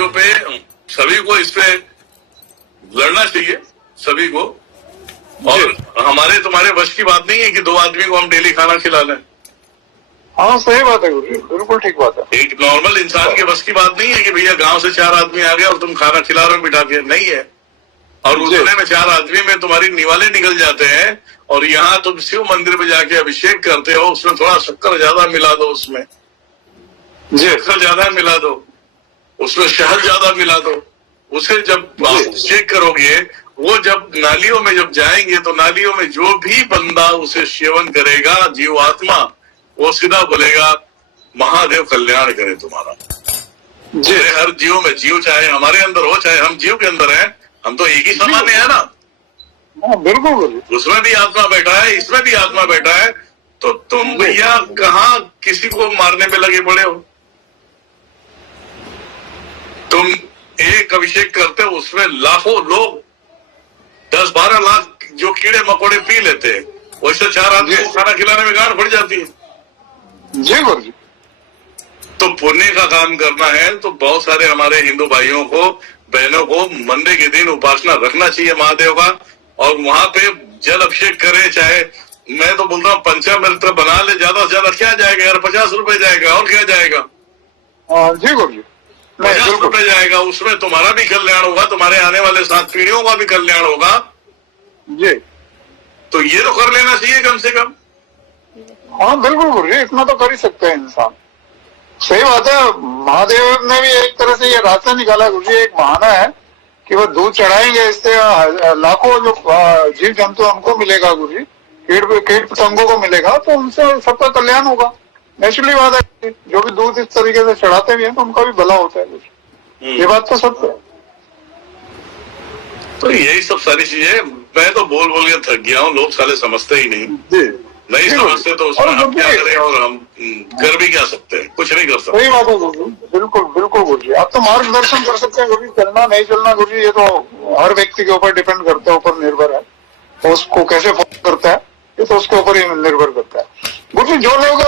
चीजों पे सभी को इस पे लड़ना चाहिए, सभी को। और हमारे तुम्हारे वश की बात नहीं है कि 2 आदमी को हम डेली खाना खिला लें। हाँ सही बात है गुरुजी, बिल्कुल ठीक बात है। एक नॉर्मल इंसान के बस की बात नहीं है कि भैया गांव से 4 आदमी आ गए और तुम खाना खिला रहे हो बिठा के, नहीं है। और उतने में 4 आदमी में तुम्हारी निवाले निकल जाते हैं, और यहाँ तुम शिव मंदिर में जाके अभिषेक करते हो, उसमें थोड़ा शक्कर ज्यादा मिला दो, उसमें शक्कर ज्यादा मिला दो, उसमें शहद ज्यादा मिला दो। उसे जब अभिषेक करोगे, वो जब नालियों में जब जाएंगे तो नालियों में जो भी बंदा उसे सेवन करेगा, जीवात्मा, वो सीधा बोलेगा महादेव कल्याण करे तुम्हारा। हर जीव में, जीव चाहे हमारे अंदर हो चाहे हम जीव के अंदर है, हम तो एक ही सामान्य है ना। बिल्कुल, उसमें भी आत्मा बैठा है, इसमें भी आत्मा बैठा है। तो तुम भैया कहाँ किसी को मारने में लगे पड़े हो? तुम एक अभिषेक करते हो, उसमें लाखों लोग 10-12 लाख जो कीड़े मकोड़े पी लेते हैं, वैसे 4 आदमी को खाना खिलाने में गांठ पड़ जाती है। जी गुरुजी। तो पुण्य का काम करना है तो बहुत सारे हमारे हिंदू भाइयों को, बहनों को मंडे के दिन उपासना रखना चाहिए महादेव का, और वहां पे जल अभिषेक करे। चाहे मैं तो बोलता हूँ पंचामृत बना ले, ज्यादा से ज्यादा क्या जाएगा यार, 50 रुपए जाएगा, और क्या जाएगा? जी गुरुजी, 50 रुपए जाएगा, उसमें तुम्हारा भी कल्याण होगा, तुम्हारे आने वाले 7 पीढ़ियों का भी कल्याण होगा। जी, तो ये तो कर लेना चाहिए कम से कम। हाँ बिल्कुल गुरुजी, इतना तो कर ही सकते हैं इंसान। सही बात है। महादेव ने भी एक तरह से ये रास्ता निकाला गुरुजी, एक बहाना है कि वो दूध चढ़ाएंगे, इससे लाखों जो जीव जंतु हमको मिलेगा गुरुजी, कीट पतंगों को मिलेगा, तो उनसे सबका कल्याण होगा। नेचुरली बात है, जो भी दूध इस तरीके से चढ़ाते भी हैं तो उनका भी भला होता है गुरुजी। ये बात तो सत्य है। तो यही सब सारी चीजें मैं तो बोल बोल के थक गया हूँ, लोग साले समझते ही नहीं। नहीं समझते तो उसमें हम क्या करें, और हम कर भी क्या सकते हैं? कुछ नहीं कर सकते। सही बात है गुरुजी, बिल्कुल बिल्कुल गुरुजी। आप तो मार्गदर्शन कर सकते हैं गुरुजी, चलना नहीं चलना गुरुजी ये तो हर व्यक्ति के ऊपर डिपेंड करता है, ऊपर निर्भर है, तो उसको कैसे फॉलो करता है ये तो उसके ऊपर ही निर्भर करता है गुरुजी। जो लोग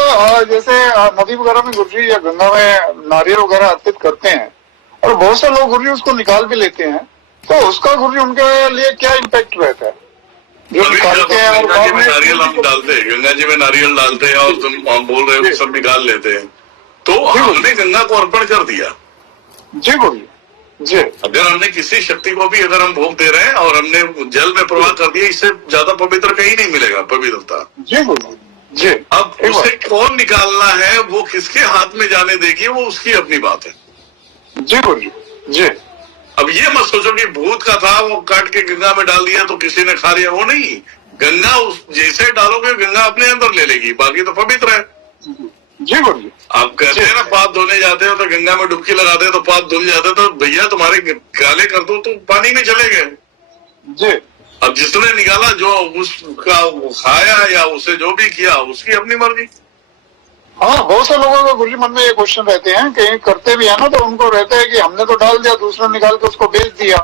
जैसे नदी वगैरह में गुरुजी या गंगा में नारियल वगैरह अर्पित करते हैं, और बहुत से लोग गुरुजी उसको निकाल भी लेते हैं, तो उसका गुरुजी उनके लिए क्या इम्पैक्ट रहता है? जो निकालते हैं और गंगा जी में नारियल हम डालते हैं, गंगा जी में नारियल डालते हैं, और तुम हम बोल रहे हो सब निकाल लेते हैं, तो हमने गंगा को अर्पण कर दिया। जी गुरुजी, जी। अगर हमने किसी शक्ति को भी अगर हम भोग दे रहे हैं और हमने जल में प्रवाह कर दिया, इससे ज्यादा पवित्र कहीं नहीं मिलेगा पवित्रता। जी गुरुजी, जी। अब उसे कौन निकालना है, वो किसके हाथ में जाने देगी, वो उसकी अपनी बात है। जी गुरुजी, जी। अब ये मत सोचो कि भूत का था वो काट के गंगा में डाल दिया तो किसी ने खा लिया, वो नहीं। गंगा उस जैसे डालोगे गंगा अपने अंदर ले लेगी, बाकी तो पवित्र है। जी गुरुजी। आप कहते हैं ना पाप धोने जाते हो तो गंगा में डुबकी लगाते हैं तो पाप धुल जाते हैं, तो भैया तुम्हारे काले कर दो तो पानी में चले गए। जी। अब जिसने निकाला, जो उसका खाया या उसे जो भी किया, उसकी अपनी मर्जी। हाँ, बहुत से लोगों के गुरुजी मन में ये क्वेश्चन रहते हैं, कहीं करते भी है ना, तो उनको रहता है कि हमने तो डाल दिया, दूसरा निकाल के उसको बेच दिया,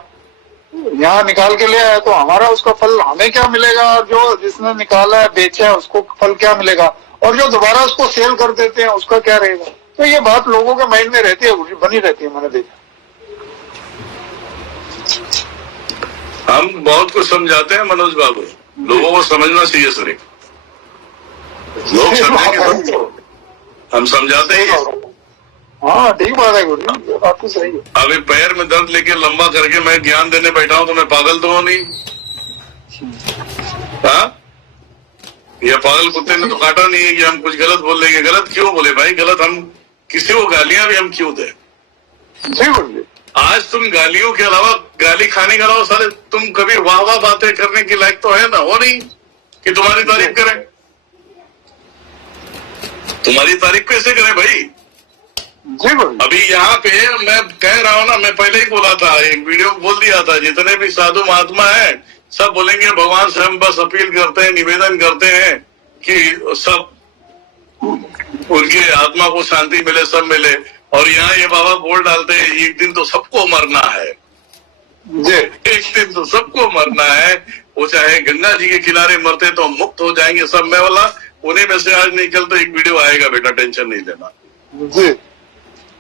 यहाँ निकाल के ले आया तो हमारा उसका फल हमें क्या मिलेगा, और जो जिसने निकाला है बेचा है उसको फल क्या मिलेगा, और जो दोबारा उसको सेल कर देते हैं उसका क्या रहेगा। तो ये बात लोगों के माइंड में रहती है गुरुजी, बनी रहती है, मैंने देखा। हम बहुत कुछ समझाते हैं मनोज बाबू, लोगों को समझना चाहिए सिर्फ, लोग समझेंगे तो हम समझाते हैं। हाँ ठीक बात है गुरुजी, ये बात तो सही है। अभी पैर में दर्द लेके लंबा करके मैं ज्ञान देने बैठा हूं तो मैं पागल तो हूं नहीं? हाँ, ये पागल कुत्ते ने तो काटा नहीं है कि हम कुछ गलत बोल लेंगे। गलत क्यों बोले भाई? गलत हम किसी को गालियां भी हम क्यों दें? जी गुरुजी। आज तुम गालियों के अलावा, गाली खाने के अलावा सारे तुम कभी वाह वाह बातें करने की लायक तो है ना, वो नहीं कि तुम्हारी तारीफ करें। तुम्हारी तारीफ कैसे करें भाई? जी गुरुजी। अभी यहाँ पे मैं कह रहा हूँ ना, मैं पहले ही बोला था, एक वीडियो बोल दिया था, जितने भी साधु महात्मा है सब बोलेंगे भगवान से हम बस अपील करते हैं, निवेदन करते हैं कि सब उनकी आत्मा को शांति मिले, सब मिले। और यहाँ ये बाबा बोल डालते हैं एक दिन तो सबको मरना है, एक दिन तो सबको मरना है, वो चाहे गंगा जी के किनारे मरते तो मुक्त हो जाएंगे सब। मैं बोला उन्हीं में से आज नहीं कल तो एक वीडियो आएगा बेटा, टेंशन नहीं लेना। जी।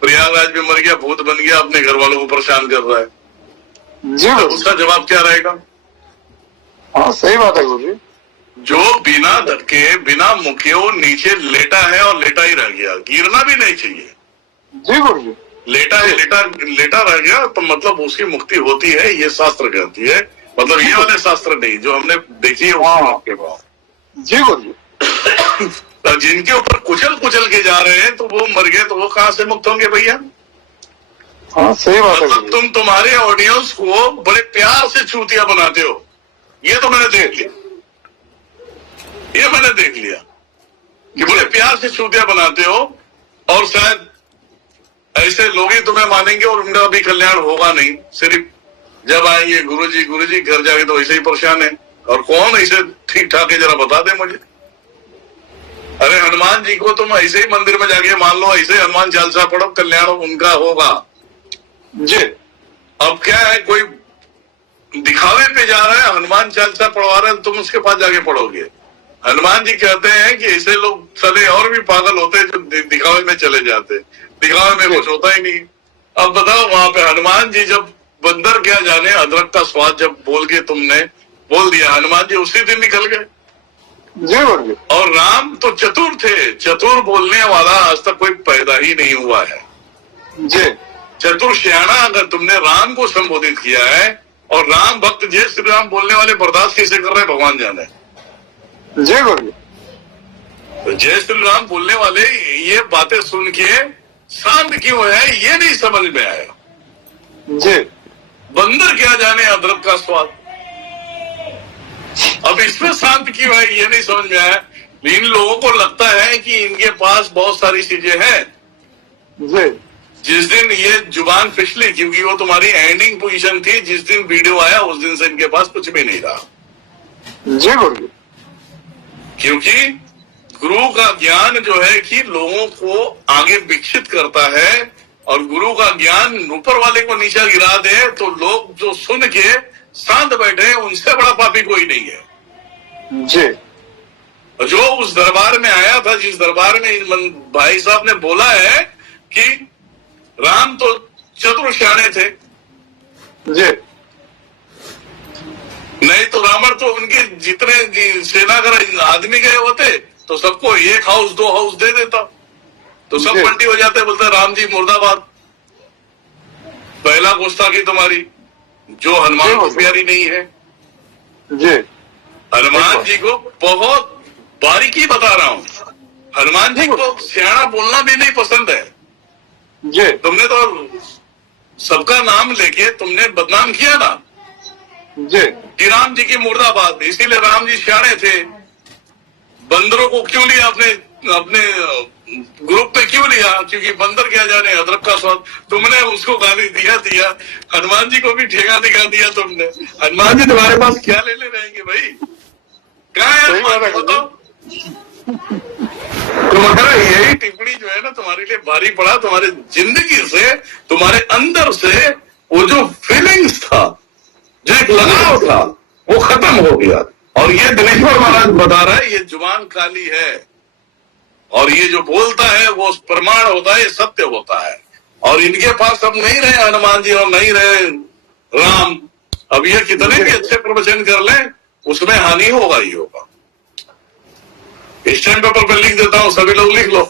प्रयागराज में मर गया, भूत बन गया, अपने घर वालों को परेशान कर रहा है, जी तो गुरु जी। उसका जवाब क्या रहेगा? हाँ सही बात है गुरु जी। जो बिना धक्के बिना मुखे वो नीचे लेटा है और लेटा ही रह गया, गिरना भी नहीं चाहिए, जी गुरु जी। लेटा है, लेटा रह गया, तो मतलब उसकी मुक्ति होती है, ये शास्त्र कहती है। मतलब ये वाले शास्त्र नहीं जो हमने देखी है उसके बाद। जी गुरु जी। तो जिनके ऊपर कुचल कुचल के जा रहे हैं तो वो मर गए, तो वो कहां से मुक्त होंगे भैया? हाँ सही बात है मतलब गुरु जी। तुम्हारे ऑडियंस को बड़े प्यार से चूतिया बनाते हो, ये तो मैंने देख लिया, ये मैंने देख लिया कि बड़े प्यार से चूतिया बनाते हो, और शायद ऐसे लोग ही तुम्हें मानेंगे और उनका भी कल्याण होगा नहीं। सिर्फ जब आएंगे गुरुजी घर जाके तो ऐसे ही परेशान है। और कौन ऐसे ठीक ठाक है, जरा बता दे मुझे। अरे हनुमान जी को तुम ऐसे ही मंदिर में जाके मान लो, ऐसे हनुमान चालीसा पढ़ो, कल्याण उनका होगा। जी। अब क्या है, कोई दिखावे पे जा रहा है, हनुमान चालीसा पढ़वा रहा है, तुम उसके पास जाके पढ़ोगे। हनुमान जी कहते हैं कि ऐसे लोग चले और भी पागल होते हैं जो दिखावे में चले जाते, दिखावे में कुछ होता ही नहीं। अब बताओ, वहां पे हनुमान जी जब बंदर क्या जाने अदरक का स्वाद जब बोल के तुमने बोल दिया, हनुमान जी उसी दिन निकल गए। जी गुरु जी। और राम तो चतुर थे, चतुर बोलने वाला आज तक कोई पैदा ही नहीं हुआ है। जी। चतुर श्याणा अगर तुमने राम को संबोधित किया है, और राम भक्त जय श्री राम बोलने वाले बर्दाश्त कैसे कर रहे हैं भगवान जाने। जी गुरु जी। तो जय श्री राम बोलने वाले ये बातें सुन के शांत क्यों है, ये नहीं समझ में आया। जी। बंदर क्या जाने अदरक का स्वाद, अब इसमें शांत क्यों है, ये नहीं समझ में आया। इन लोगों को लगता है कि इनके पास बहुत सारी चीजें हैं। जी। जिस दिन ये जुबान फिसली, क्योंकि वो तुम्हारी एंडिंग पोजीशन थी, जिस दिन वीडियो आया उस दिन से इनके पास कुछ भी नहीं रहा। जी गुरु जी। क्योंकि गुरु का ज्ञान जो है कि लोगों को आगे विकसित करता है, और गुरु का ज्ञान ऊपर वाले को नीचा गिरा दे तो लोग जो सुन के शांत बैठे, उनसे बड़ा पापी कोई नहीं है। जी। जो उस दरबार में आया था, जिस दरबार में भाई साहब ने बोला है कि राम तो चतुर श्याणे थे, जी। नहीं तो रावण तो उनके जितने सेना अगर आदमी गए होते तो सबको एक हाउस 2 हाउस दे देता, तो सब जी। पलटी हो जाते, बोलते राम जी मुर्दाबाद। पहला गुस्ताखी तुम्हारी जो हनुमान को प्यारी नहीं है। जी। हनुमान जी को बहुत बारीकी बता रहा हूं, हनुमान जी को सियाणा बोलना भी नहीं पसंद है। जी। तुमने तो सबका नाम लेके तुमने बदनाम किया ना जी। कि राम जी की मुर्दाबाद, इसीलिए राम जी सियाणे थे। बंदरों को क्यों लिया अपने अपने ग्रुप पे क्यों लिया, क्योंकि बंदर क्या जाने अदरक का स्वाद। तुमने उसको गाली दिया, हनुमान जी को भी ठेका दिखा दिया तुमने। हनुमान जी तुम्हारे पास क्या लेने रहेंगे भाई, क्या है हनुमान जी बताओ। तुम्हारा यही टिप्पणी जो है ना तुम्हारे लिए भारी पड़ा, तुम्हारे जिंदगी से, तुम्हारे अंदर से वो जो फीलिंग्स था, जो एक लगाव था, वो खत्म हो गया। और ये दिनेश्वर महाराज बता रहा है, ये जुबान काली है, और ये जो बोलता है वो प्रमाण होता है, सत्य होता है। और इनके पास अब नहीं रहे हनुमान जी और नहीं रहे राम। अब ये कितने भी अच्छे प्रवचन कर लें, उसमें हानि होगा ही होगा। इस टाइम पेपर पे लिख देता हूं, सभी लोग लिख लो।